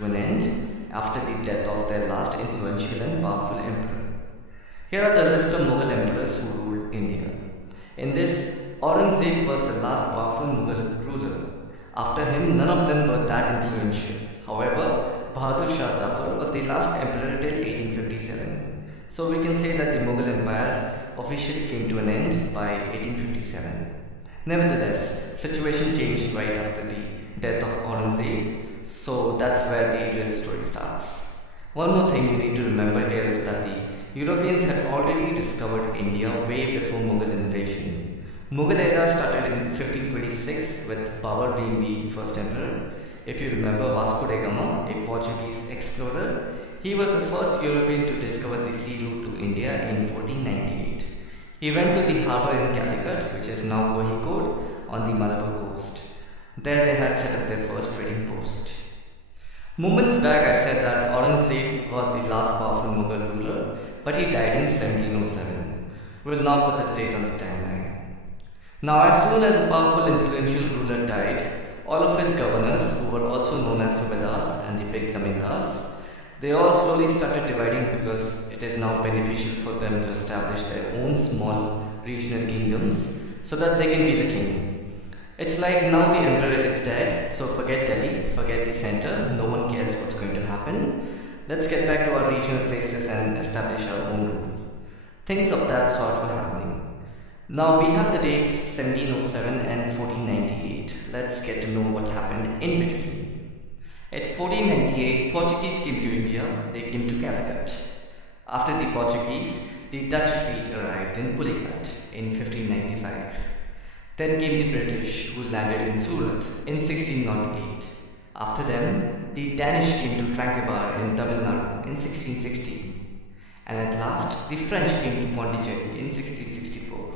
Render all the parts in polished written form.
to an end after the death of their last influential and powerful emperor. Here are the list of Mughal emperors who ruled India. In this, Aurangzeb was the last powerful Mughal ruler. After him, none of them were that influential. However, Bahadur Shah Zafar was the last emperor till 1857. So we can say that the Mughal Empire officially came to an end by 1857. Nevertheless, situation changed right after the death of Aurangzeb, so that's where the real story starts. One more thing you need to remember here is that the Europeans had already discovered India way before Mughal invasion. Mughal era started in 1526 with Babur being the first emperor. If you remember Vasco da Gama, a Portuguese explorer, he was the first European to discover the sea route to India in 1498. He went to the harbour in Calicut, which is now Kozhikode, on the Malabar coast. There they had set up their first trading post. Moments back I said that Aurangzeb was the last powerful Mughal ruler, but he died in 1707. We'll now put this date on the timeline. Now, as soon as a powerful influential ruler died, all of his governors, who were also known as Subedars and the big zamindars, they all slowly started dividing because it is now beneficial for them to establish their own small regional kingdoms so that they can be the king. It's like now the emperor is dead, so forget Delhi, forget the center, no one cares what's going to happen. Let's get back to our regional places and establish our own rule. Things of that sort were happening. Now we have the dates 1707 and 1498. Let's get to know what happened in between. At 1498, Portuguese came to India, they came to Calicut. After the Portuguese, the Dutch fleet arrived in Pulicat in 1595. Then came the British, who landed in Surat in 1608. After them, the Danish came to Tranquebar in Tamil Nadu in 1660. And at last, the French came to Pondicherry in 1664.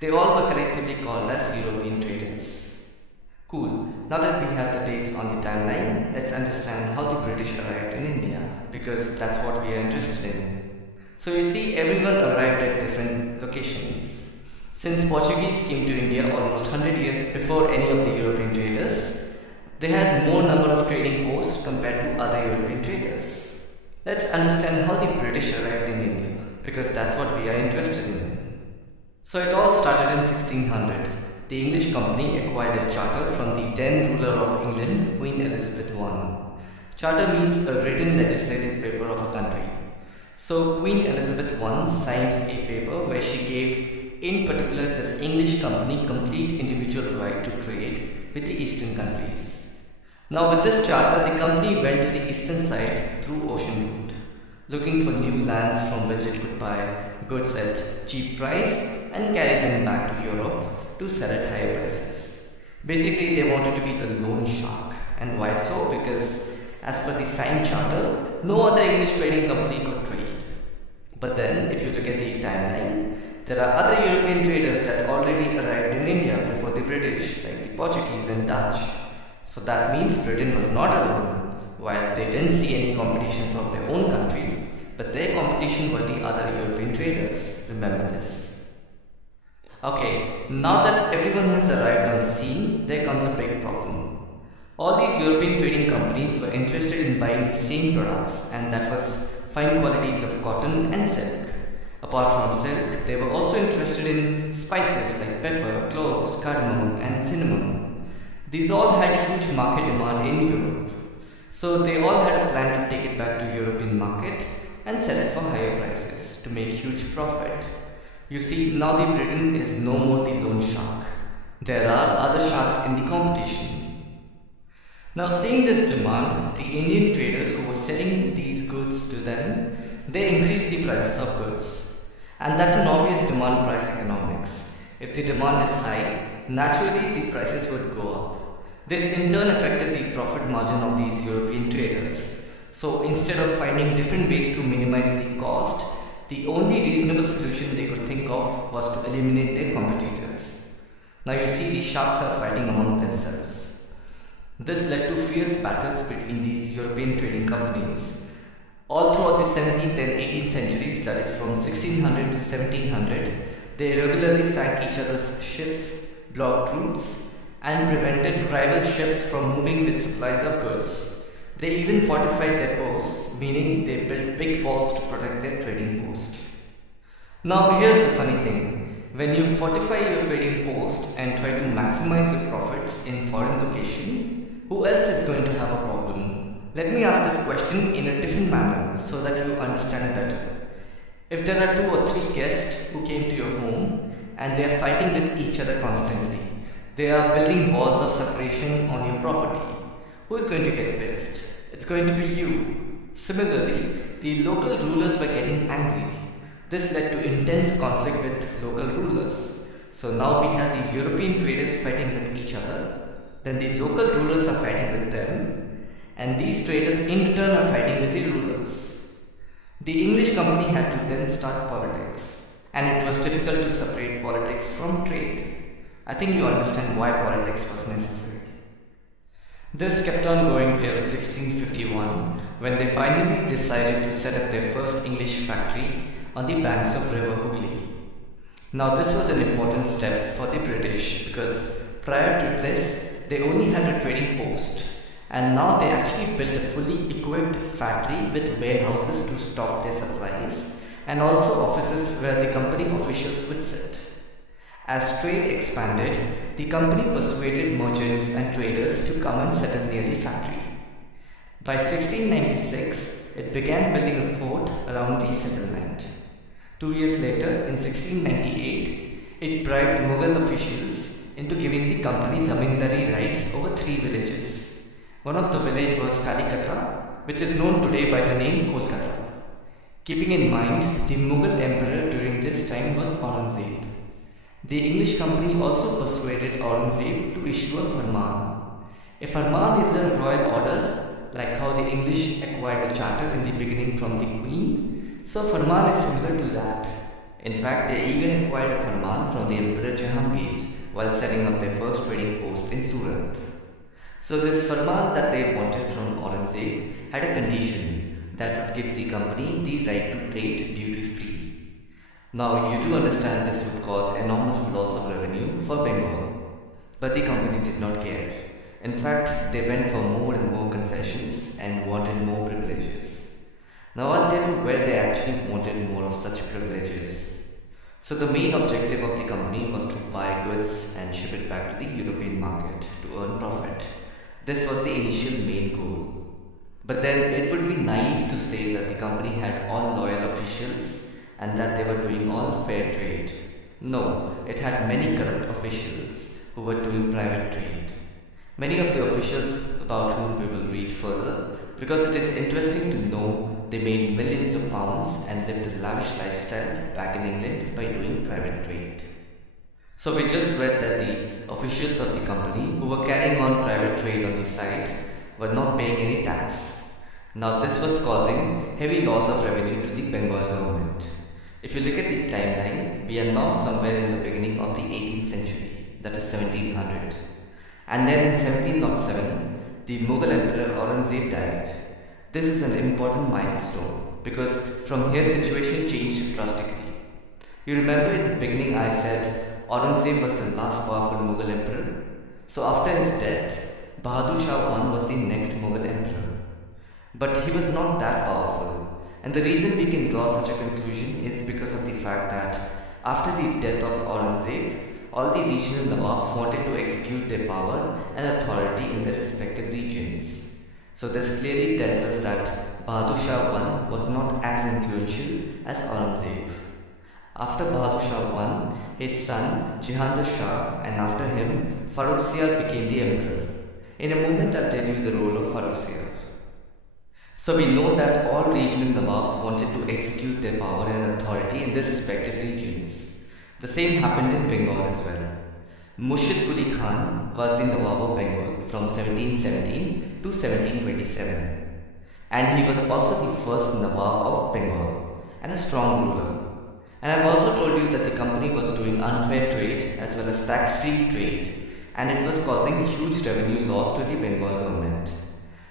They all were collectively called as European traders. Cool, now that we have the dates on the timeline, let's understand how the British arrived in India, because that's what we are interested in. So you see, everyone arrived at different locations. Since Portuguese came to India almost 100 years before any of the European traders, they had more number of trading posts compared to other European traders. Let's understand how the British arrived in India, because that's what we are interested in. So it all started in 1600. The English company acquired a charter from the then ruler of England, Queen Elizabeth I. Charter means a written legislative paper of a country. So Queen Elizabeth I signed a paper where she gave, in particular, this English company complete individual right to trade with the eastern countries. Now with this charter, the company went to the eastern side through ocean route, looking for new lands from which it could buy goods at cheap price and carry them back to Europe to sell at higher prices. Basically, they wanted to be the loan shark. And why so? Because as per the signed charter, no other English trading company could trade. But then, if you look at the timeline, there are other European traders that already arrived in India before the British, like the Portuguese and Dutch. So that means Britain was not alone. While they didn't see any competition from their own country, but their competition were the other European traders. Remember this. Okay, now that everyone has arrived on the scene, there comes a big problem. All these European trading companies were interested in buying the same products, and that was fine qualities of cotton and silk. Apart from silk, they were also interested in spices like pepper, cloves, cardamom and cinnamon. These all had huge market demand in Europe. So they all had a plan to take it back to European market and sell it for higher prices to make huge profit. You see, now the Britain is no more the lone shark. There are other sharks in the competition. Now seeing this demand, the Indian traders who were selling these goods to them, they increased the prices of goods. And that's an obvious demand price economics. If the demand is high, naturally the prices would go up. This in turn affected the profit margin of these European traders. So instead of finding different ways to minimize the cost, the only reasonable solution they could think of was to eliminate their competitors. Now you see, these sharks are fighting among themselves. This led to fierce battles between these European trading companies. All throughout the 17th and 18th centuries, that is from 1600 to 1700, they regularly sank each other's ships, blocked routes, and prevented rival ships from moving with supplies of goods. They even fortified their posts, meaning they built big walls to protect their trading post. Now here's the funny thing, when you fortify your trading post and try to maximize your profits in foreign location, who else is going to have a problem? Let me ask this question in a different manner so that you understand better. If there are 2 or 3 guests who came to your home and they are fighting with each other constantly, they are building walls of separation on your property, who is going to get pissed? It's going to be you. Similarly, the local rulers were getting angry. This led to intense conflict with local rulers. So now we have the European traders fighting with each other, then the local rulers are fighting with them, and these traders in return are fighting with the rulers. The English company had to then start politics, and it was difficult to separate politics from trade. I think you understand why politics was necessary. This kept on going till 1651, when they finally decided to set up their first English factory on the banks of River Hooghly. Now this was an important step for the British because prior to this they only had a trading post, and now they actually built a fully equipped factory with warehouses to stock their supplies and also offices where the company officials would sit. As trade expanded, the company persuaded merchants and traders to come and settle near the factory. By 1696, it began building a fort around the settlement. 2 years later, in 1698, it bribed Mughal officials into giving the company zamindari rights over 3 villages. One of the villages was Kalikata, which is known today by the name Kolkata. Keeping in mind, the Mughal emperor during this time was Aurangzeb. The English company also persuaded Aurangzeb to issue a farman. A farman is a royal order, like how the English acquired a charter in the beginning from the Queen. So farman is similar to that. In fact, they even acquired a farman from the Emperor Jahangir while setting up their first trading post in Surat. So this farman that they wanted from Aurangzeb had a condition that would give the company the right to trade duty free. Now you do understand this would cause enormous loss of revenue for Bengal, but the company did not care. In fact, they went for more and more concessions and wanted more privileges. Now I'll tell you where they actually wanted more of such privileges. So the main objective of the company was to buy goods and ship it back to the European market to earn profit. This was the initial main goal. But then it would be naive to say that the company had all loyal officials and that they were doing all fair trade. No, it had many corrupt officials who were doing private trade. Many of the officials about whom we will read further, because it is interesting to know they made millions of pounds and lived a lavish lifestyle back in England by doing private trade. So we just read that the officials of the company who were carrying on private trade on the side were not paying any tax. Now this was causing heavy loss of revenue to the Bengal government. If you look at the timeline, we are now somewhere in the beginning of the 18th century, that is 1700. And then in 1707, the Mughal Emperor Aurangzeb died. This is an important milestone because from here situation changed drastically. You remember in the beginning I said Aurangzeb was the last powerful Mughal emperor. So after his death, Bahadur Shah I was the next Mughal emperor. But he was not that powerful. And the reason we can draw such a conclusion is because of the fact that after the death of Aurangzeb, all the regional Nawabs wanted to execute their power and authority in their respective regions. So this clearly tells us that Bahadur Shah I was not as influential as Aurangzeb. After Bahadur Shah I, his son Jahandar Shah, and after him Farrukhsiyar became the emperor. In a moment I'll tell you the role of Farrukhsiyar. So we know that all regional Nawabs wanted to execute their power and authority in their respective regions. The same happened in Bengal as well. Murshid Quli Khan was the Nawab of Bengal from 1717 to 1727, and he was also the first Nawab of Bengal and a strong ruler. And I've also told you that the company was doing unfair trade as well as tax-free trade, and it was causing huge revenue loss to the Bengal government.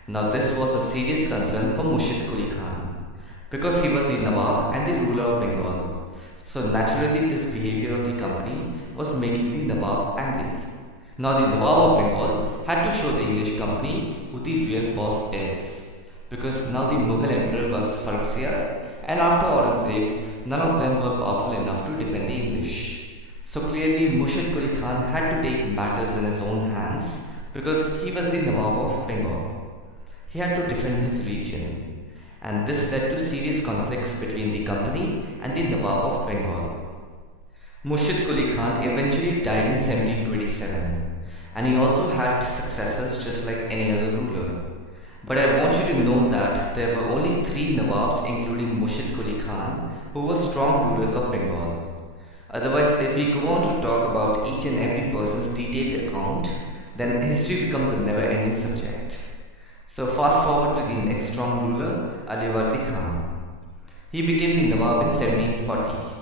Now this was a serious concern for Murshid Quli Khan because he was the Nawab and the ruler of Bengal. So naturally this behavior of the company was making the Nawab angry. Now the Nawab of Bengal had to show the English company who the real boss is. because now the Mughal emperor was Farrukhsiyar, and after Aurangzeb, none of them were powerful enough to defend the English. So clearly Murshid Quli Khan had to take matters in his own hands because he was the Nawab of Bengal. He had to defend his region, and this led to serious conflicts between the company and the Nawab of Bengal. Murshid Quli Khan eventually died in 1727, and he also had successors just like any other ruler. But I want you to know that there were only 3 Nawabs, including Murshid Quli Khan, who were strong rulers of Bengal. Otherwise, if we go on to talk about each and every person's detailed account, then history becomes a never-ending subject. So fast forward to the next strong ruler, Aliwardi Khan. He became the Nawab in 1740.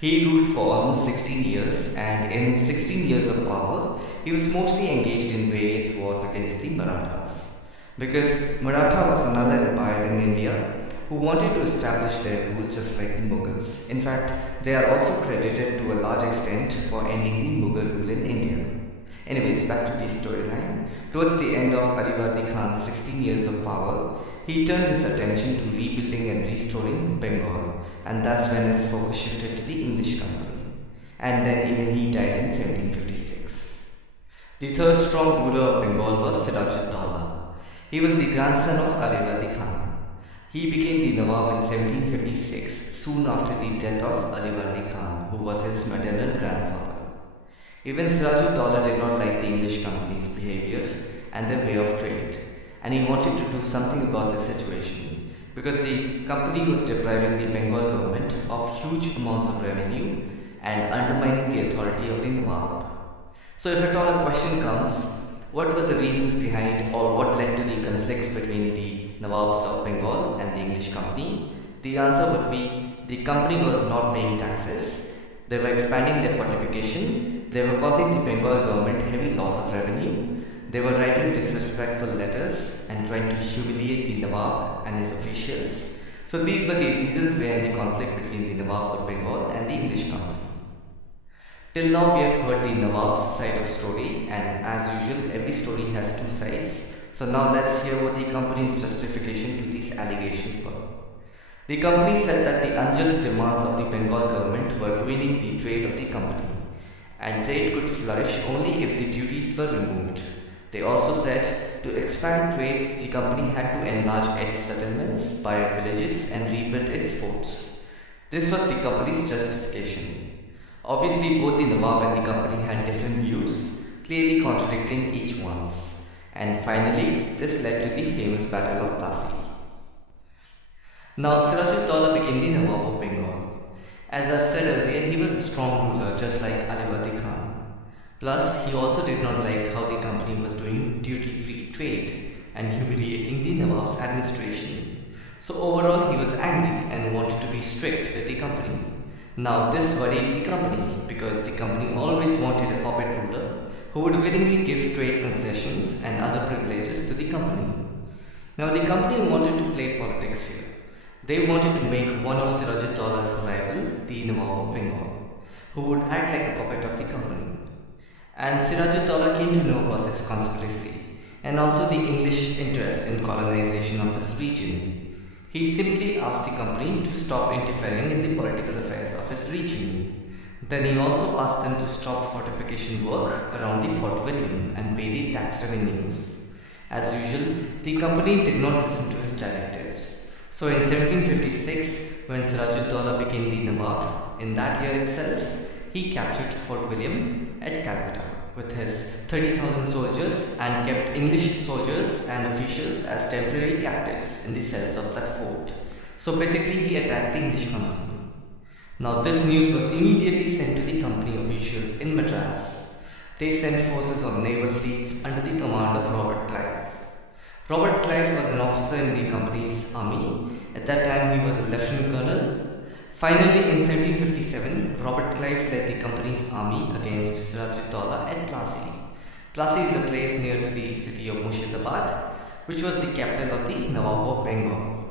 He ruled for almost 16 years, and in his 16 years of power, he was mostly engaged in various wars against the Marathas. Because Maratha was another empire in India who wanted to establish their rule just like the Mughals. In fact, they are also credited to a large extent for ending the Mughal rule in India. Anyways, back to the storyline. Towards the end of Aliwardi Khan's 16 years of power, he turned his attention to rebuilding and restoring Bengal, and that's when his focus shifted to the English company. And then even he died in 1756. The third strong ruler of Bengal was Siraj-ud-Dawla. He was the grandson of Aliwardi Khan. He became the Nawab in 1756, soon after the death of Aliwardi Khan, who was his maternal grandfather. Even Siraj-ud-Dawla did not like the English company's behavior and their way of trade, and he wanted to do something about this situation because the company was depriving the Bengal government of huge amounts of revenue and undermining the authority of the Nawab. So if at all a question comes, what were the reasons behind or what led to the conflicts between the Nawabs of Bengal and the English company? The answer would be the company was not paying taxes, they were expanding their fortification, they were causing the Bengal government heavy loss of revenue, they were writing disrespectful letters and trying to humiliate the Nawab and his officials. So these were the reasons behind the conflict between the Nawabs of Bengal and the English company. Till now we have heard the Nawab's side of story, and as usual every story has 2 sides. So now let's hear what the company's justification to these allegations were. The company said that the unjust demands of the Bengal government were ruining the trade of the company, and trade could flourish only if the duties were removed. They also said to expand trade the company had to enlarge its settlements, buy villages and rebuild its forts. This was the company's justification. Obviously, both the Nawab and the company had different views, clearly contradicting each one's. And finally, this led to the famous Battle of Plassey. Now, Siraj-ud-Dawla became the Nawab of Bengal. As I've said earlier, he was a strong ruler, just like Aliwardi Khan. Plus, he also did not like how the company was doing duty-free trade and humiliating the Nawab's administration. So overall, he was angry and wanted to be strict with the company. Now this worried the company because the company always wanted a puppet ruler who would willingly give trade concessions and other privileges to the company. Now the company wanted to play politics here. They wanted to make one of Siraj-ud-Dawla's rival, the Nawab of Bengal, who would act like a puppet of the company. And Siraj-ud-Dawla came to know about this conspiracy and also the English interest in colonization of his region. He simply asked the company to stop interfering in the political affairs of his region. Then he also asked them to stop fortification work around the Fort William and pay the tax revenues. As usual, the company did not listen to his directives. So in 1756, when Siraj-ud-Dawla became the Nawab, in that year itself, he captured Fort William at Calcutta with his 30,000 soldiers and kept English soldiers and officials as temporary captives in the cells of that fort. So basically he attacked the English company. Now this news was immediately sent to the company officials in Madras. They sent forces on naval fleets under the command of Robert Clive. Robert Clive was an officer in the company's army. At that time he was a lieutenant colonel. Finally, in 1757, Robert Clive led the company's army against Siraj-ud-Dawla at Plassey. Plassey is a place near to the city of Murshidabad, which was the capital of the Nawab of Bengal.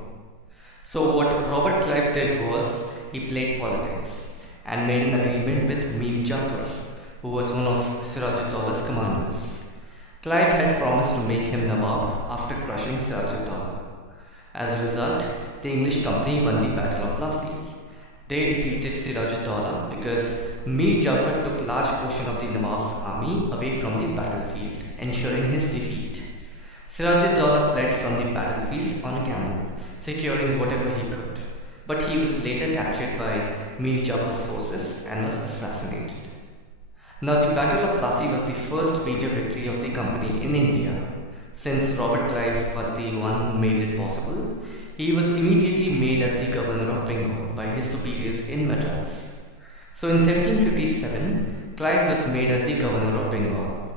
So what Robert Clive did was, he played politics and made an agreement with Mir Jafar, who was one of Siraj-ud-Dawla's commanders. Clive had promised to make him Nawab after crushing Siraj-ud-Dawla. As a result, the English company won the Battle of Plassey. They defeated Siraj-ud-Dawla because Mir Jafar took large portion of the Nawab's army away from the battlefield, ensuring his defeat. Siraj-ud-Dawla fled from the battlefield on a camel, securing whatever he could, but he was later captured by Mir Jafar's forces and was assassinated. Now the Battle of Plassey was the first major victory of the company in India. Since Robert Clive was the one who made it possible, he was immediately made as the Governor of Bengal by his superiors in Madras. So in 1757, Clive was made as the Governor of Bengal.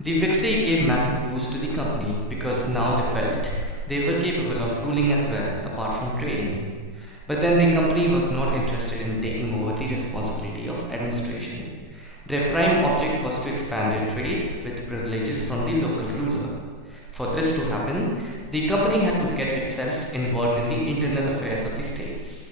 The victory gave massive boost to the company because now they felt they were capable of ruling as well apart from trading. But then the company was not interested in taking over the responsibility of administration. Their prime object was to expand their trade with privileges from the local ruler. For this to happen, the company had to get itself involved in the internal affairs of the states.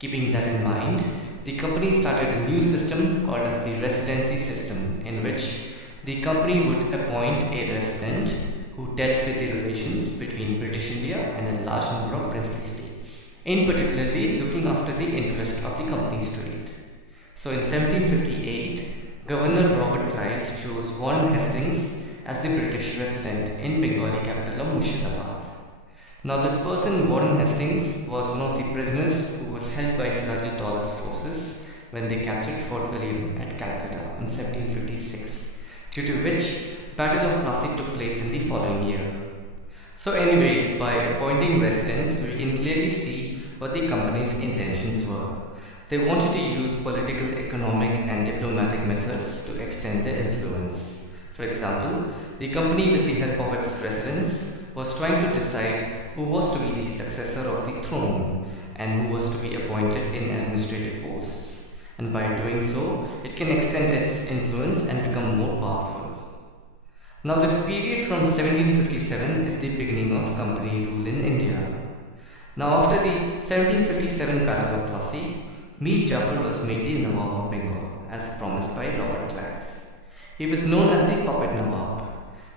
Keeping that in mind, the company started a new system called as the residency system, in which the company would appoint a resident who dealt with the relations between British India and a large number of princely states, in particularly looking after the interest of the company's trade. So in 1758, Governor Robert Clive chose Worran Hastings as the British resident in Bengali capital of Murshidabad. Now this person, Worran Hastings, was one of the prisoners who was held by Siraj-ud-Dawla's forces when they captured Fort William at Calcutta in 1756, due to which Battle of Plassey took place in the following year. So anyways, by appointing residents, we can clearly see what the company's intentions were. They wanted to use political, economic and diplomatic methods to extend their influence. For example, the company, with the help of its residents, was trying to decide who was to be the successor of the throne and who was to be appointed in administrative posts. And by doing so, it can extend its influence and become more powerful. Now this period from 1757 is the beginning of company rule in India. Now after the 1757 Battle of Plassey, Mir Jafar was made the Nawab of Bengal as promised by Robert Clive. He was known as the Puppet Nawab.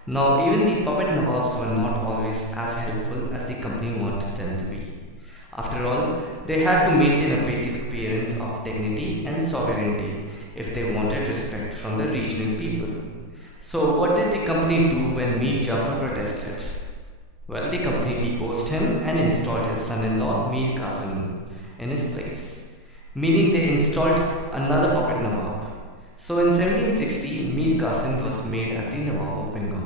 Now even the Puppet Nawabs were not always as helpful as the company wanted them to be. After all, they had to maintain a basic appearance of dignity and sovereignty if they wanted respect from the regional people. So what did the company do when Mir Jafar protested? Well, the company deposed him and installed his son-in-law Mir Qasim in his place, meaning they installed another Puppet Nawab. So in 1760, Mir Qasim was made as the Nawab of Bengal.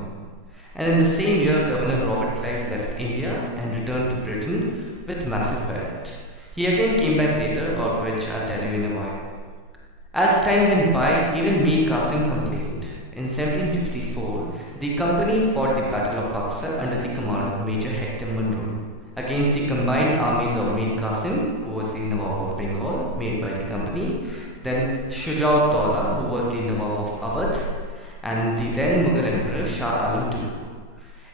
And in the same year, Governor Robert Clive left India and returned to Britain with massive wealth. He again came back later, about which I'll tell you in a while. As time went by, even Mir Qasim complained. In 1764, the company fought the Battle of Buxar under the command of Major Hector Munro against the combined armies of Mir Qasim, who was the Nawab of Bengal, made by the company, then Shuja-ud-Dawla, who was the Nawab of Awadh, and the then Mughal Emperor Shah Alam II.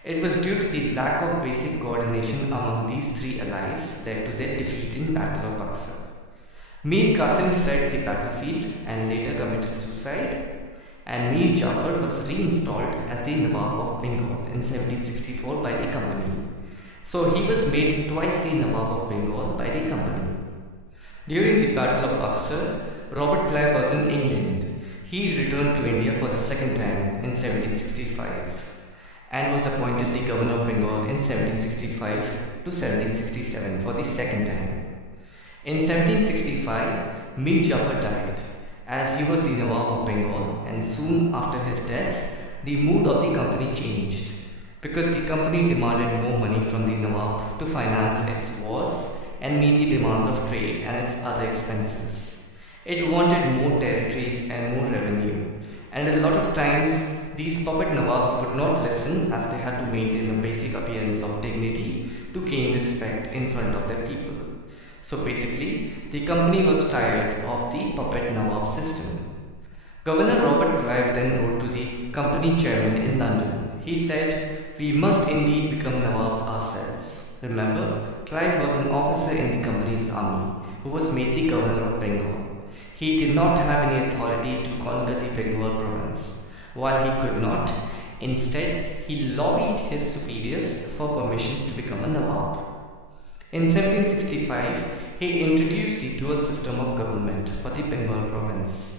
It was due to the lack of basic coordination among these three allies led to their defeat in Battle of Buxar. Mir Qasim fled the battlefield and later committed suicide, and Mir Jafar was reinstalled as the Nawab of Bengal in 1764 by the company. So he was made twice the Nawab of Bengal by the company. During the Battle of Buxar, Robert Clive was in England. He returned to India for the second time in 1765 and was appointed the Governor of Bengal in 1765 to 1767 for the second time. In 1765, Mir Jafar died, as he was the Nawab of Bengal, and soon after his death, the mood of the company changed because the company demanded more money from the Nawab to finance its wars and meet the demands of trade and its other expenses. It wanted more territories and more revenue, and a lot of times these puppet Nawabs would not listen, as they had to maintain a basic appearance of dignity to gain respect in front of their people. So basically, the company was tired of the puppet Nawab system. Governor Robert Clive then wrote to the company chairman in London. He said, "We must indeed become Nawabs ourselves." Remember, Clive was an officer in the company's army who was made the Governor of Bengal. He did not have any authority to conquer the Bengal province. While he could not, instead he lobbied his superiors for permissions to become a Nawab. In 1765, he introduced the dual system of government for the Bengal province.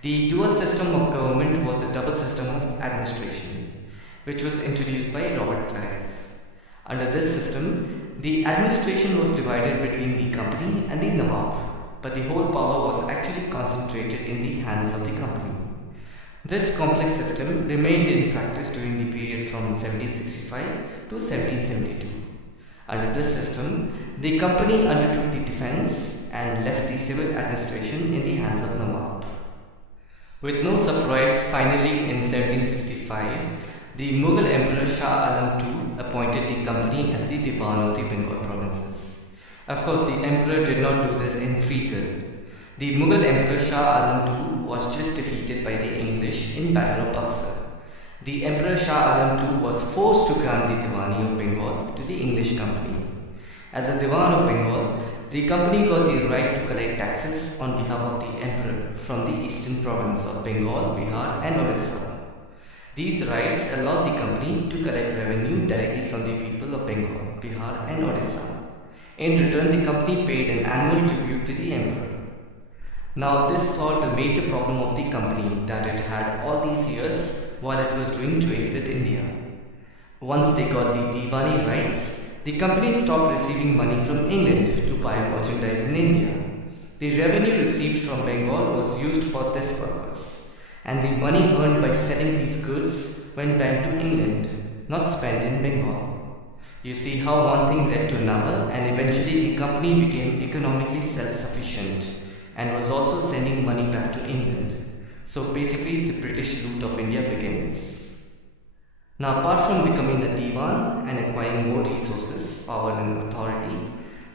The dual system of government was a double system of administration, which was introduced by Robert Clive. Under this system, the administration was divided between the company and the Nawab, but the whole power was actually concentrated in the hands of the company. This complex system remained in practice during the period from 1765 to 1772. Under this system, the company undertook the defense and left the civil administration in the hands of Nawab. With no surprise, finally in 1765, the Mughal Emperor Shah Alam II appointed the company as the Diwan of the Bengal provinces. Of course, the emperor did not do this in free will. The Mughal Emperor Shah Alam II was just defeated by the English in Battle of Buxar. The Emperor Shah Alam II was forced to grant the Diwani of Bengal to the English company. As a Diwan of Bengal, the company got the right to collect taxes on behalf of the emperor from the eastern province of Bengal, Bihar and Orissa. These rights allowed the company to collect revenue directly from the people of Bengal, Bihar and Orissa. In return, the company paid an annual tribute to the emperor. Now this solved a major problem of the company that it had all these years while it was doing trade with India. Once they got the Diwani rights, the company stopped receiving money from England to buy merchandise in India. The revenue received from Bengal was used for this purpose, and the money earned by selling these goods went back to England, not spent in Bengal. You see how one thing led to another, and eventually the company became economically self-sufficient and was also sending money back to England. So basically the British loot of India begins. Now apart from becoming a Diwan and acquiring more resources, power and authority,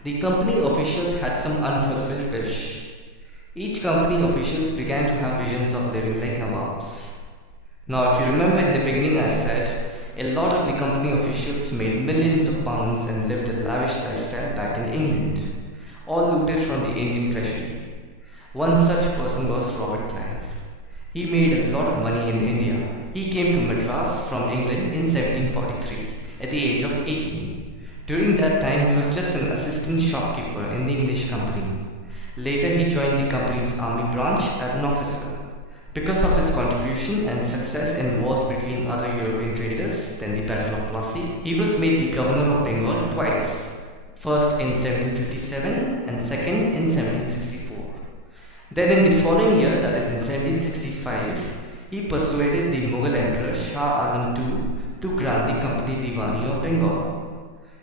the company officials had some unfulfilled wish. Each company officials began to have visions of living like Nawabs. Now if you remember in the beginning I said, a lot of the company officials made millions of pounds and lived a lavish lifestyle back in England, all looted from the Indian treasury. One such person was Robert Clive. He made a lot of money in India. He came to Madras from England in 1743 at the age of 18. During that time, he was just an assistant shopkeeper in the English company. Later, he joined the company's army branch as an officer. Because of his contribution and success in wars between other European traders, then the Battle of Plassey, he was made the governor of Bengal twice. First in 1757 and second in 1764. Then in the following year, that is in 1765, he persuaded the Mughal Emperor Shah Alam II to grant the company Diwani of Bengal.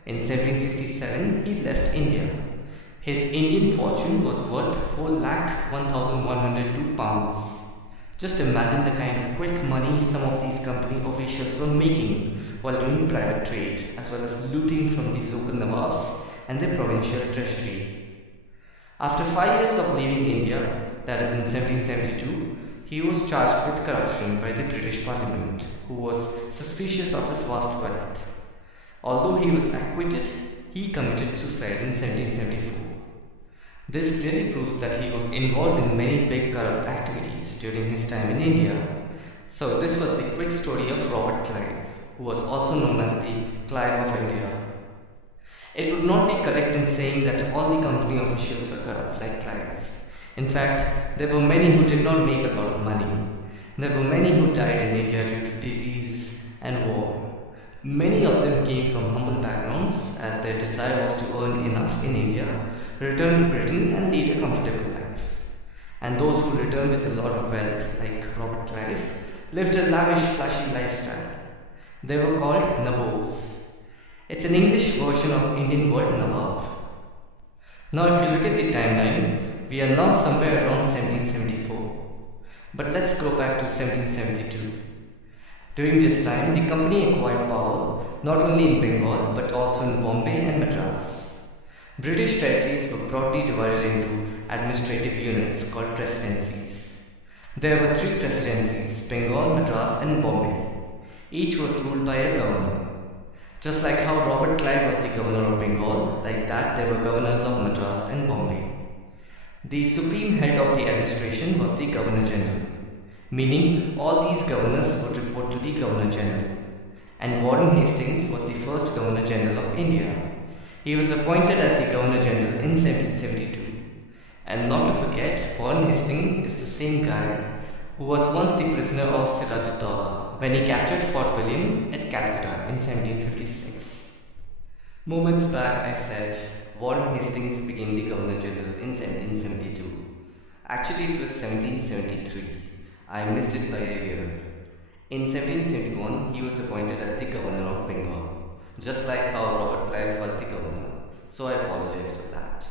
In 1767, he left India. His Indian fortune was worth 4,01,102 pounds. Just imagine the kind of quick money some of these company officials were making while doing private trade, as well as looting from the local Nawabs and the provincial treasury. After 5 years of leaving India, that is in 1772, he was charged with corruption by the British Parliament, who was suspicious of his vast wealth. Although he was acquitted, he committed suicide in 1774. This clearly proves that he was involved in many big corrupt activities during his time in India. So this was the quick story of Robert Clive, who was also known as the Clive of India. It would not be correct in saying that all the company officials were corrupt like Clive. In fact, there were many who did not make a lot of money. There were many who died in India due to disease and war. Many of them came from humble backgrounds, as their desire was to earn enough in India, return to Britain and lead a comfortable life. And those who returned with a lot of wealth, like Robert Clive, lived a lavish, flashy lifestyle. They were called Nawabs. It's an English version of Indian word Nawab. Now if you look at the timeline, we are now somewhere around 1774. But let's go back to 1772. During this time, the company acquired power not only in Bengal but also in Bombay and Madras. British territories were broadly divided into administrative units called presidencies. There were 3 presidencies, Bengal, Madras and Bombay. Each was ruled by a governor. Just like how Robert Clive was the governor of Bengal, like that there were governors of Madras and Bombay. The supreme head of the administration was the Governor General, meaning all these governors would report to the Governor General. And Worran Hastings was the first Governor General of India. He was appointed as the Governor General in 1772. And not to forget, Warren Hastings is the same guy who was once the prisoner of Siraj-ud-Dawla when he captured Fort William at Calcutta in 1756. Moments back I said Warren Hastings became the Governor General in 1772. Actually it was 1773. I missed it by a year. In 1771 he was appointed as the Governor of Bengal, just like how Robert Clive was the Governor, so I apologize for that.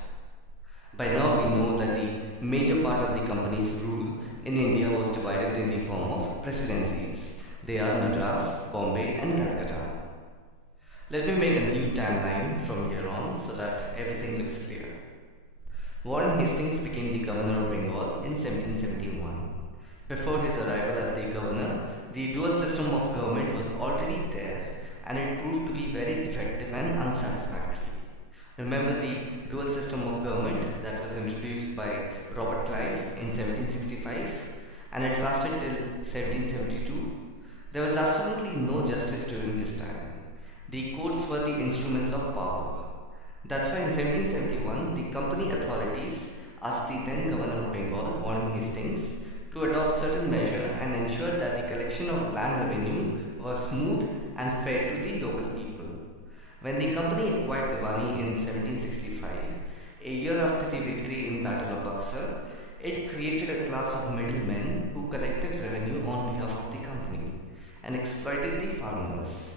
By now we know that the major part of the company's rule in India was divided in the form of presidencies. They are Madras, Bombay and Calcutta. Let me make a new timeline from here on so that everything looks clear. Warren Hastings became the Governor of Bengal in 1771. Before his arrival as the Governor, the dual system of government was already there and it proved to be very defective and unsatisfactory. Remember the dual system of government that was introduced by Robert Clive in 1765 and it lasted till 1772? There was absolutely no justice during this time. The courts were the instruments of power. That's why in 1771 the company authorities asked the then Governor of Bengal, Warren Hastings, to adopt certain measure and ensure that the collection of land revenue was smooth and fair to the local people. When the company acquired Diwani in 1765, a year after the victory in Battle of Buxar, it created a class of middlemen who collected revenue on behalf of the company and exploited the farmers.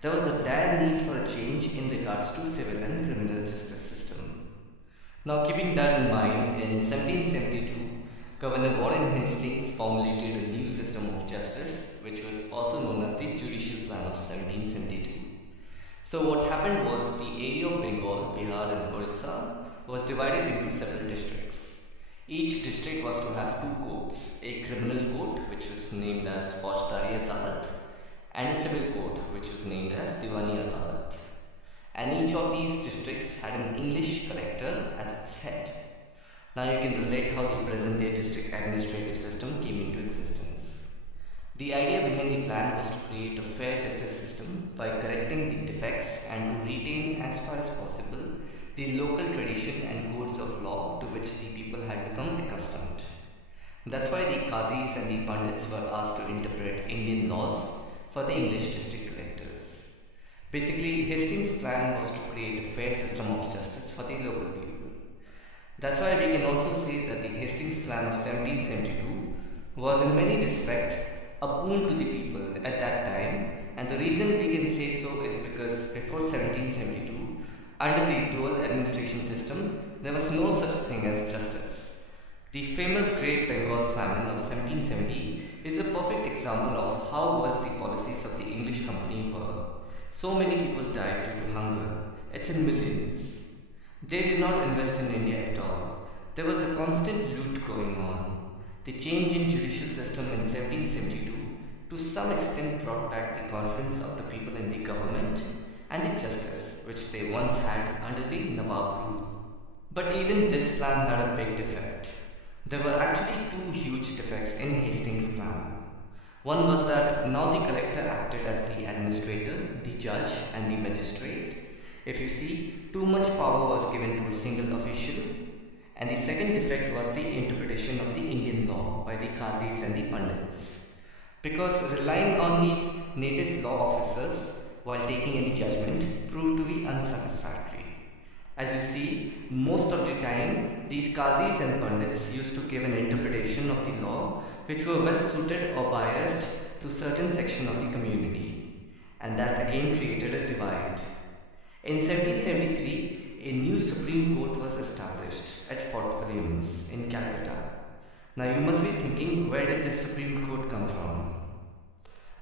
There was a dire need for a change in regards to civil and criminal justice system. Now keeping that in mind, in 1772, Governor Warren Hastings formulated a new system of justice, which was also known as the Judicial Plan of 1772. So what happened was the area of Bengal, Bihar and Orissa was divided into several districts. Each district was to have two courts, a criminal court which was named as Faujdari Adalat and a civil court which was named as Diwani Adalat. And each of these districts had an English collector as its head. Now you can relate how the present day district administrative system came into existence. The idea behind the plan was to create a fair justice system by correcting the defects and to retain as far as possible the local tradition and codes of law to which the people had become accustomed. That's why the Qazis and the Pandits were asked to interpret Indian laws for the English district collectors. Basically, Hastings' plan was to create a fair system of justice for the local people. That's why we can also say that the Hastings plan of 1772 was in many respects a boon to the people at that time, and the reason we can say so is because before 1772, under the dual administration system, there was no such thing as justice. The famous Great Bengal Famine of 1770 is a perfect example of how worse the policies of the English company were. So many people died due to hunger. It's in millions. They did not invest in India at all. There was a constant loot going on. The change in judicial system in 1772 to some extent brought back the confidence of the people in the government and the justice which they once had under the Nawab rule. But even this plan had a big defect. There were actually two huge defects in Hastings' plan. One was that now the collector acted as the administrator, the judge and the magistrate. If you see, too much power was given to a single official. And the second defect was the interpretation of the Indian law by the Qazis and the Pandits. Because relying on these native law officers while taking any judgment proved to be unsatisfactory. As you see, most of the time, these Qazis and Pandits used to give an interpretation of the law which were well suited or biased to certain section of the community. And that again created a divide. In 1773, a new Supreme Court was established at Fort Williams in Calcutta. Now you must be thinking, where did this Supreme Court come from?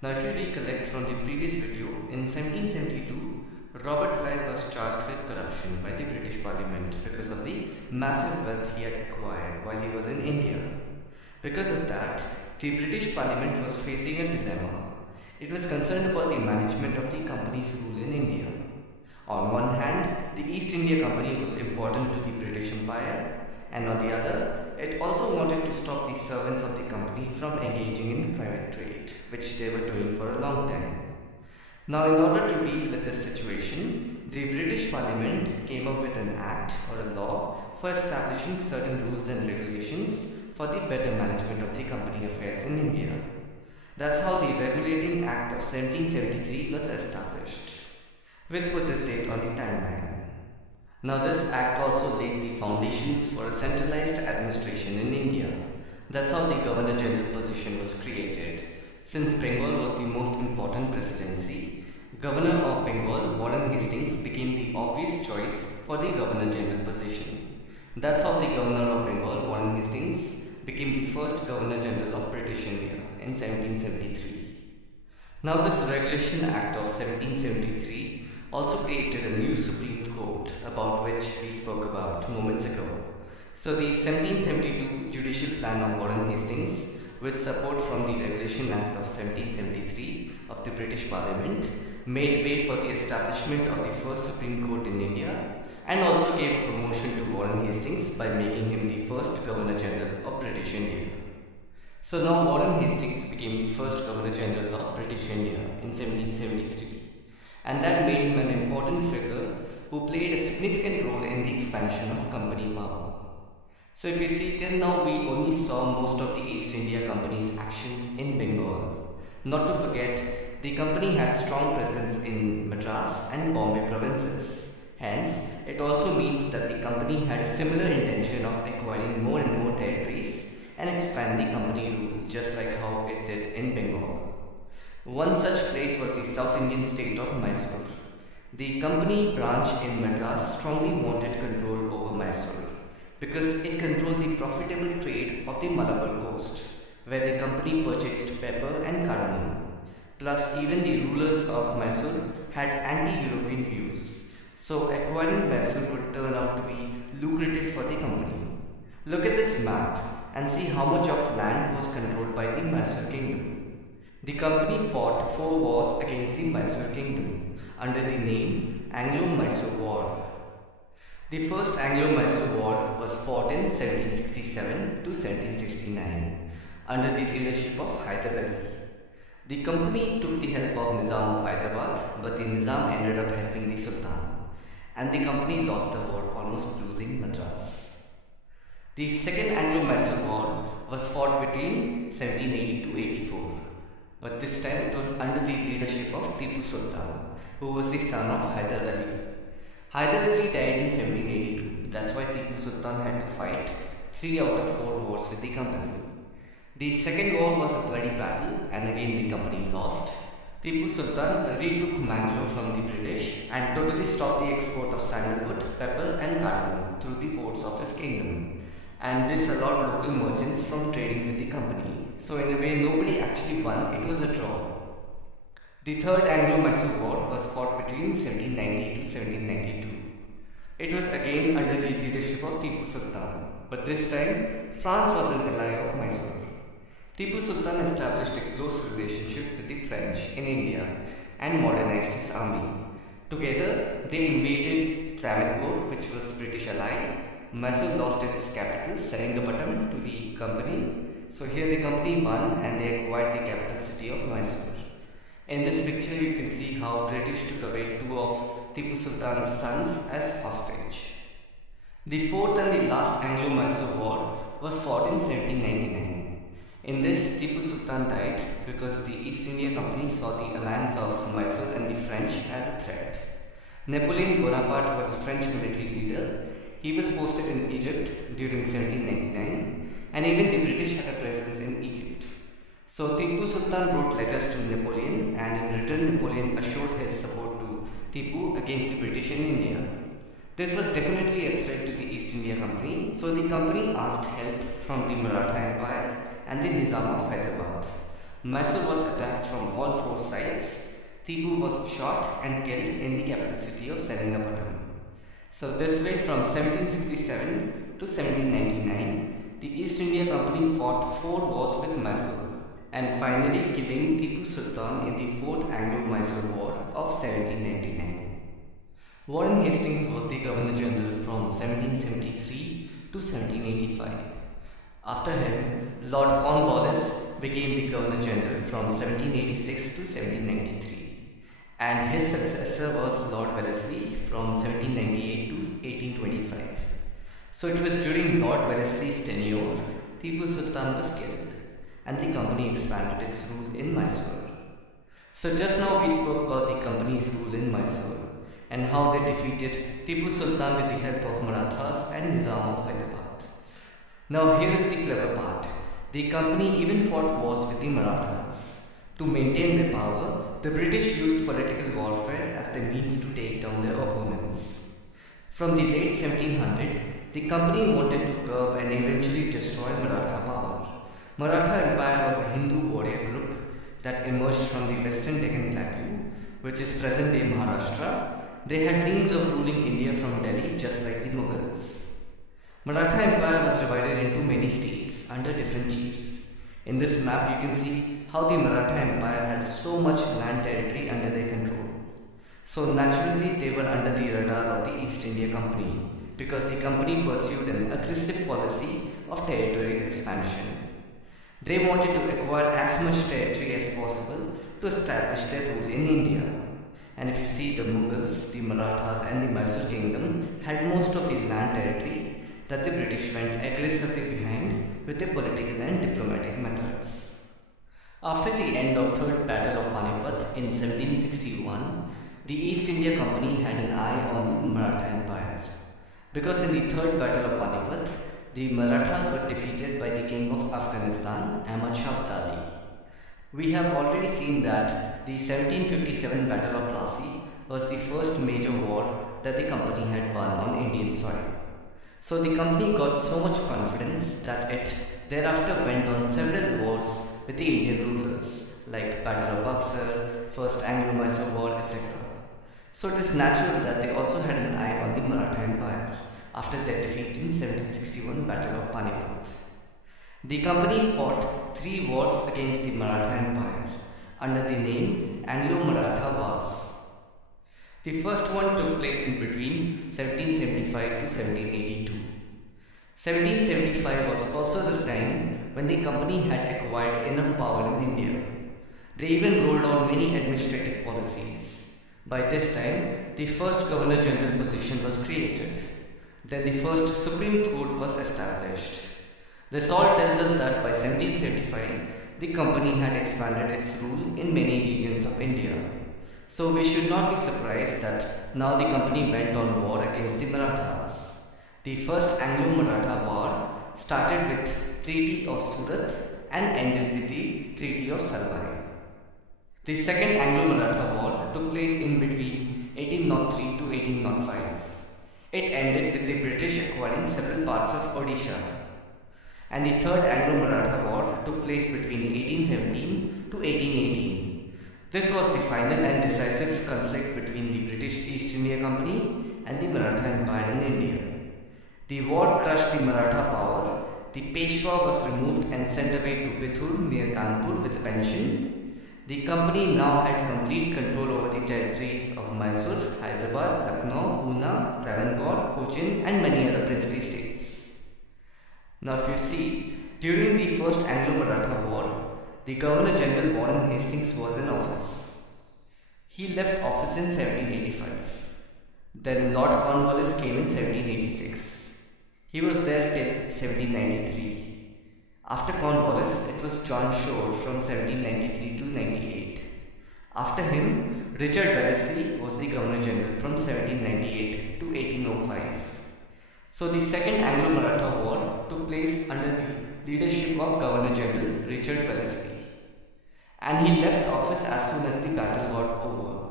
Now if you recollect from the previous video, in 1772, Robert Clive was charged with corruption by the British Parliament because of the massive wealth he had acquired while he was in India. Because of that, the British Parliament was facing a dilemma. It was concerned about the management of the company's rule in India. On one hand, the East India Company was important to the British Empire, and on the other, it also wanted to stop the servants of the company from engaging in private trade, which they were doing for a long time. Now, in order to deal with this situation, the British Parliament came up with an act or a law for establishing certain rules and regulations for the better management of the company affairs in India. That's how the Regulating Act of 1773 was established. We'll put this date on the timeline. Now this act also laid the foundations for a centralized administration in India. That's how the Governor General position was created. Since Bengal was the most important presidency, Governor of Bengal, Worran Hastings, became the obvious choice for the Governor General position. That's how the Governor of Bengal, Worran Hastings, became the first Governor General of British India in 1773. Now this Regulation Act of 1773 also created a new Supreme Court, about which we spoke about moments ago. So the 1772 Judicial Plan of Worran Hastings, with support from the Regulation Act of 1773 of the British Parliament, made way for the establishment of the first Supreme Court in India, and also gave a promotion to Worran Hastings by making him the first Governor General of British India. So now Worran Hastings became the first Governor General of British India in 1773, and that made him an important figure who played a significant role in the expansion of company power. So if you see, till now we only saw most of the East India Company's actions in Bengal. Not to forget, the company had strong presence in Madras and Bombay provinces. Hence, it also means that the company had a similar intention of acquiring more and more territories and expand the company rule, just like how it did in Bengal. One such place was the South Indian state of Mysore. The company branch in Madras strongly wanted control over Mysore because it controlled the profitable trade of the Malabar coast, where the company purchased pepper and cardamom. Plus, even the rulers of Mysore had anti-European views, so acquiring Mysore would turn out to be lucrative for the company. Look at this map and see how much of land was controlled by the Mysore kingdom. The company fought 4 wars against the Mysore kingdom under the name Anglo-Mysore War. The first Anglo-Mysore War was fought in 1767 to 1769 under the leadership of Hyder Ali. The company took the help of Nizam of Hyderabad, but the Nizam ended up helping the Sultan, and the company lost the war, almost losing Madras. The second Anglo-Mysore War was fought between 1780 to 84, but this time it was under the leadership of Tipu Sultan, who was the son of Hyder Ali. Hyder Ali died in 1782, that's why Tipu Sultan had to fight 3 out of 4 wars with the company. The second war was a bloody battle, and again the company lost. Tipu Sultan retook Mangalore from the British and totally stopped the export of sandalwood, pepper and cardamom through the ports of his kingdom, and this allowed local merchants from trading with the company. So in a way, nobody actually won, it was a draw. The third Anglo-Mysore War was fought between 1790 to 1792. It was again under the leadership of Tipu Sultan, but this time France was an ally of Mysore. Tipu Sultan established a close relationship with the French in India and modernized his army. Together, they invaded Travancore, which was British ally. Mysore lost its capital, Seringapatam, to the company. So here the company won and they acquired the capital city of Mysore. In this picture, you can see how British took away 2 of Tipu Sultan's sons as hostage. The fourth and the last Anglo-Mysore War was fought in 1799. In this, Tipu Sultan died because the East India Company saw the alliance of Mysore and the French as a threat. Napoleon Bonaparte was a French military leader. He was posted in Egypt during 1799, and even the British had a presence in Egypt. So Tipu Sultan wrote letters to Napoleon, and in return Napoleon assured his support to Tipu against the British in India. This was definitely a threat to the East India Company, so the company asked help from the Maratha Empire and the Nizam of Hyderabad. Mysore was attacked from all 4 sides. Tipu was shot and killed in the capital city of Seringapatam. So this way, from 1767 to 1799, the East India Company fought 4 wars with Mysore, and finally killing Tipu Sultan in the 4th Anglo-Mysore War of 1799. Worran Hastings was the Governor General from 1773 to 1785. After him, Lord Cornwallis became the Governor General from 1786 to 1793. and his successor was Lord Wellesley from 1798 to 1825. So it was during Lord Wellesley's tenure, Tipu Sultan was killed and the company expanded its rule in Mysore. So just now we spoke about the company's rule in Mysore and how they defeated Tipu Sultan with the help of Marathas and Nizam of Hyderabad. Now here is the clever part. The company even fought wars with the Marathas. To maintain their power, the British used political warfare as the means to take down their opponents. From the late 1700s, the company wanted to curb and eventually destroy Maratha power. Maratha Empire was a Hindu warrior group that emerged from the western Deccan Plateau, which is present-day Maharashtra. They had dreams of ruling India from Delhi just like the Mughals. Maratha Empire was divided into many states under different chiefs. In this map you can see how the Maratha Empire had so much land territory under their control. So naturally they were under the radar of the East India Company because the company pursued an aggressive policy of territorial expansion. They wanted to acquire as much territory as possible to establish their rule in India. And if you see, the Mughals, the Marathas and the Mysore kingdom had most of the land territory that the British went aggressively behind with their political and diplomatic methods. After the end of Third Battle of Panipat in 1761, the East India Company had an eye on the Maratha Empire. Because in the Third Battle of Panipat, the Marathas were defeated by the King of Afghanistan, Ahmad Shah Abdali. We have already seen that the 1757 Battle of Plassey was the first major war that the company had won on Indian soil. So the company got so much confidence that it thereafter went on several wars with the Indian rulers like Battle of Buxar, First Anglo-Mysore War, etc. So it is natural that they also had an eye on the Maratha Empire after their defeat in 1761 Battle of Panipat. The company fought 3 wars against the Maratha Empire under the name Anglo-Maratha Wars. The first one took place in between 1775 to 1782. 1775 was also the time when the company had acquired enough power in India. They even rolled out many administrative policies. By this time, the first Governor General position was created. Then the first Supreme Court was established. This all tells us that by 1775, the company had expanded its rule in many regions of India. So we should not be surprised that now the company went on war against the Marathas. The first Anglo-Maratha War started with Treaty of Surat and ended with the Treaty of Salbai. The second Anglo-Maratha War took place in between 1803 to 1805. It ended with the British acquiring several parts of Odisha. And the third Anglo-Maratha War took place between 1817 to 1818. This was the final and decisive conflict between the British East India Company and the Maratha Empire in India. The war crushed the Maratha power. The Peshwa was removed and sent away to Bithur near Kanpur with a pension. The company now had complete control over the territories of Mysore, Hyderabad, Lucknow, Pune, Travancore, Cochin and many other princely states. Now if you see, during the first Anglo-Maratha War, the Governor General Worran Hastings was in office. He left office in 1785. Then Lord Cornwallis came in 1786. He was there till 1793. After Cornwallis, it was John Shore from 1793 to 98. After him, Richard Wellesley was the Governor General from 1798 to 1805. So the second Anglo-Maratha War took place under the leadership of Governor General Richard Wellesley. And he left office as soon as the battle got over.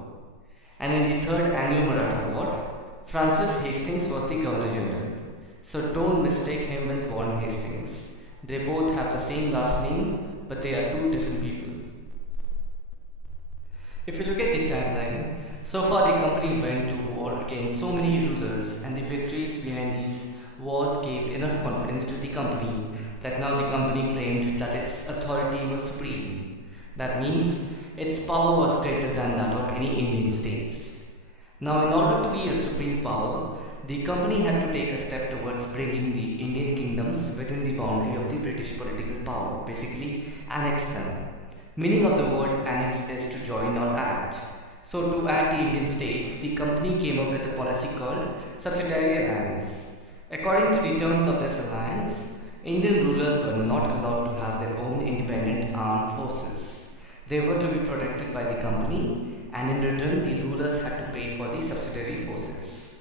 And in the third Anglo-Maratha War, Francis Hastings was the Governor General. So don't mistake him with Warren Hastings. They both have the same last name, but they are two different people. If you look at the timeline, so far the company went to war against so many rulers, and the victories behind these wars gave enough confidence to the company that now the company claimed that its authority was supreme. That means its power was greater than that of any Indian states. Now in order to be a supreme power, the company had to take a step towards bringing the Indian kingdoms within the boundary of the British political power, basically annex them. Meaning of the word annex is to join or add. So to add the Indian states, the company came up with a policy called Subsidiary Alliance. According to the terms of this alliance, Indian rulers were not allowed to have their own independent armed forces. They were to be protected by the company, and in return the rulers had to pay for the subsidiary forces.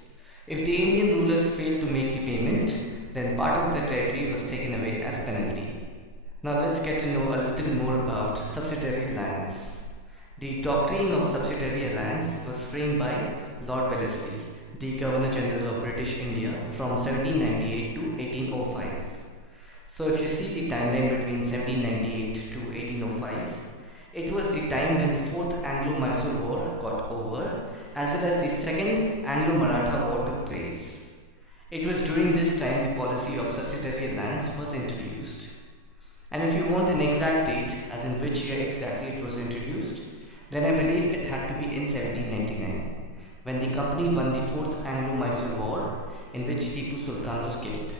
If the Indian rulers failed to make the payment, then part of the territory was taken away as penalty. Now let's get to know a little more about Subsidiary Alliance. The Doctrine of Subsidiary Alliance was framed by Lord Wellesley, the Governor General of British India from 1798 to 1805. So if you see the timeline between 1798 to 1805, it was the time when the 4th Anglo-Mysore War got over, as well as the 2nd Anglo-Maratha War took place. It was during this time the policy of Subsidiary Alliance was introduced. And if you want an exact date, as in which year exactly it was introduced, then I believe it had to be in 1799, when the company won the 4th Anglo-Mysore War, in which Tipu Sultan was killed.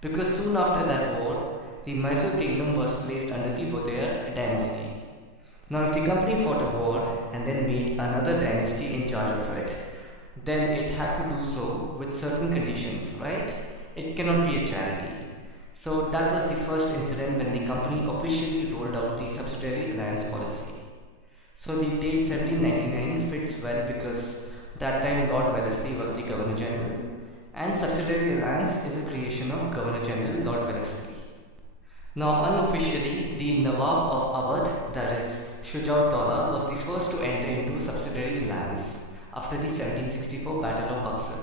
Because soon after that war, the Mysore kingdom was placed under the Wadiyar dynasty. Now if the company fought a war and then made another dynasty in charge of it, then it had to do so with certain conditions, right? It cannot be a charity. So that was the first incident when the company officially rolled out the Subsidiary Alliance policy. So the date 1799 fits well because that time Lord Wellesley was the Governor General, and Subsidiary Alliance is a creation of Governor General Lord Wellesley. Now unofficially, the Nawab of Awadh, that is Shuja'ud-Dawla, was the first to enter into Subsidiary Alliance after the 1764 Battle of Buxar.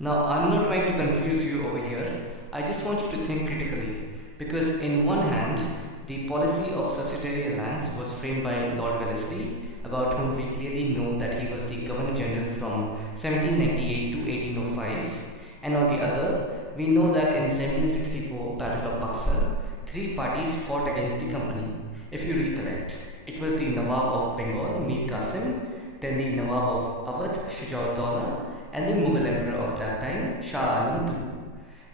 Now I'm not trying to confuse you over here, I just want you to think critically, because in one hand, the policy of Subsidiary Alliance was framed by Lord Wellesley, about whom we clearly know that he was the Governor General from 1798 to 1805, and on the other, we know that in 1764 Battle of Buxar, 3 parties fought against the company. If you recollect, it was the Nawab of Bengal, Mir Qasim, then the Nawab of Awadh, Shuja'ud-Dawla, and the Mughal Emperor of that time, Shah Alam II.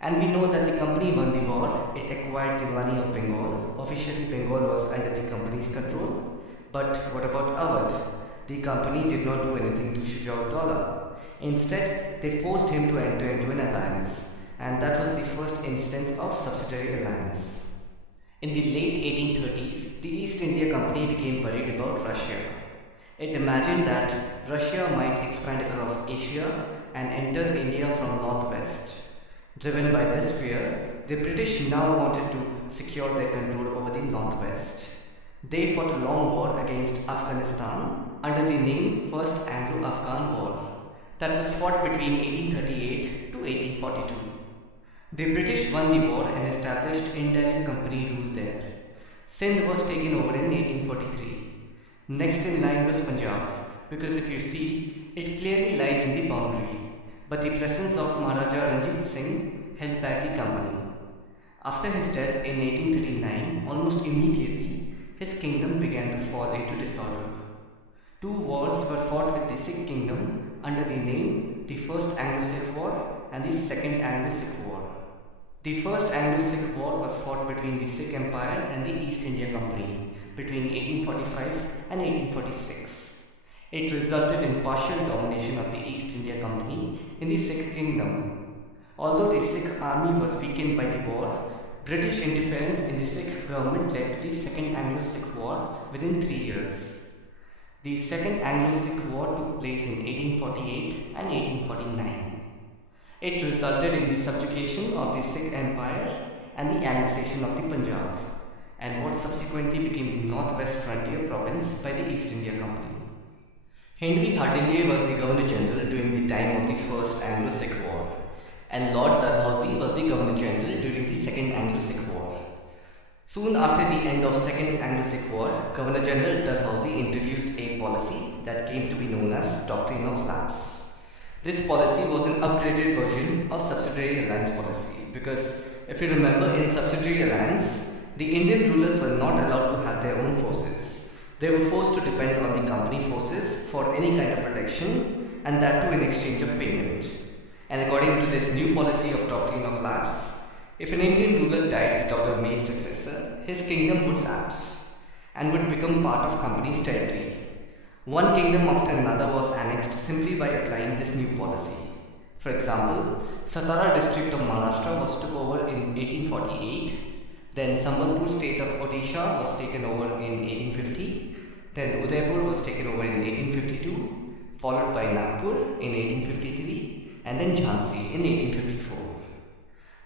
And we know that the company won the war. It acquired Diwani of Bengal. Officially, Bengal was under the company's control. But what about Awadh? The company did not do anything to Shuja'ud-Dawla. Instead, they forced him to enter into an alliance. And that was the first instance of Subsidiary Alliance. In the late 1830s, the East India Company became worried about Russia. It imagined that Russia might expand across Asia and enter India from northwest. Driven by this fear, the British now wanted to secure their control over the northwest. They fought a long war against Afghanistan under the name First Anglo-Afghan War that was fought between 1838 to 1842. The British won the war and established indirect company rule there. Sindh was taken over in 1843. Next in line was Punjab, because if you see, it clearly lies in the boundary. But the presence of Maharaja Ranjit Singh held back the company. After his death in 1839, almost immediately, his kingdom began to fall into disorder. 2 wars were fought with the Sikh kingdom under the name the First Anglo-Sikh War and the Second Anglo-Sikh War. The First Anglo-Sikh War was fought between the Sikh Empire and the East India Company between 1845 and 1846. It resulted in partial domination of the East India Company in the Sikh kingdom. Although the Sikh army was weakened by the war, British interference in the Sikh government led to the Second Anglo-Sikh War within 3 years. The Second Anglo-Sikh War took place in 1848 and 1849. It resulted in the subjugation of the Sikh Empire and the annexation of the Punjab, and what subsequently became the Northwest Frontier Province by the East India Company. Henry Hardinge was the Governor General during the time of the First Anglo-Sikh War, and Lord Dalhousie was the Governor General during the Second Anglo-Sikh War. Soon after the end of Second Anglo-Sikh War, Governor General Dalhousie introduced a policy that came to be known as Doctrine of Lapse. This policy was an upgraded version of Subsidiary Alliance policy because, if you remember, in Subsidiary Alliance, the Indian rulers were not allowed to have their own forces. They were forced to depend on the company forces for any kind of protection, and that too in exchange of payment. And according to this new policy of Doctrine of Lapse, if an Indian ruler died without a male successor, his kingdom would lapse and would become part of company's territory. One kingdom after another was annexed simply by applying this new policy. For example, Satara district of Maharashtra was took over in 1848, then Sambalpur state of Odisha was taken over in 1850, then Udaipur was taken over in 1852, followed by Nagpur in 1853, and then Jhansi in 1854.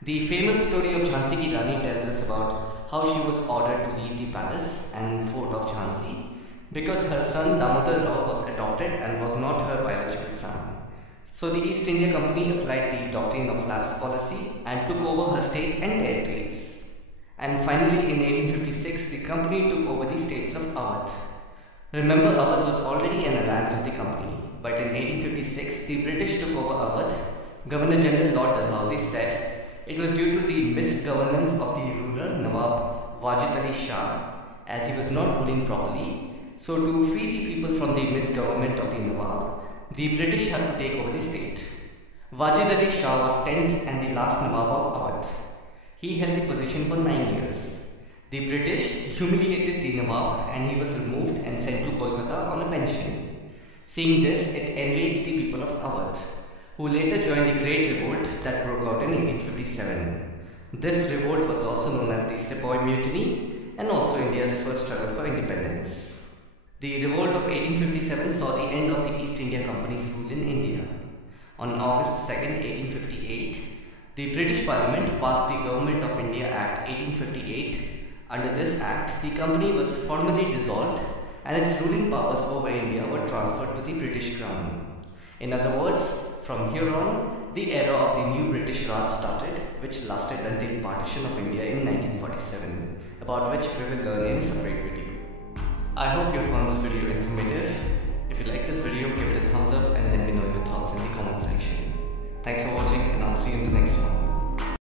The famous story of Jhansi Ki Rani tells us about how she was ordered to leave the palace and fort of Jhansi because her son Damodar Rao was adopted and was not her biological son. So the East India Company applied the Doctrine of Lapse policy and took over her state and territories. And finally in 1856 the company took over the states of Awadh. Remember, Awadh was already an alliance of the company, but in 1856 the British took over Awadh. Governor General Lord Dalhousie said it was due to the misgovernance of the ruler Nawab Wajid Ali Shah, as he was not ruling properly. So to free the people from the misgovernment of the Nawab, the British had to take over the state. Wajid Ali Shah was 10th and the last Nawab of Awadh. He held the position for 9 years. The British humiliated the Nawab and he was removed and sent to Kolkata on a pension. Seeing this, it enraged the people of Awadh, who later joined the Great Revolt that broke out in 1857. This revolt was also known as the Sepoy Mutiny and also India's first struggle for independence. The revolt of 1857 saw the end of the East India Company's rule in India. On August 2, 1858, the British Parliament passed the Government of India Act 1858. Under this act, the company was formally dissolved and its ruling powers over India were transferred to the British Crown. In other words, from here on, the era of the new British Raj started, which lasted until partition of India in 1947, about which we will learn in a separate video. I hope you found this video informative. If you like this video, give it a thumbs up and let me know your thoughts in the comment section. Thanks for watching and I'll see you in the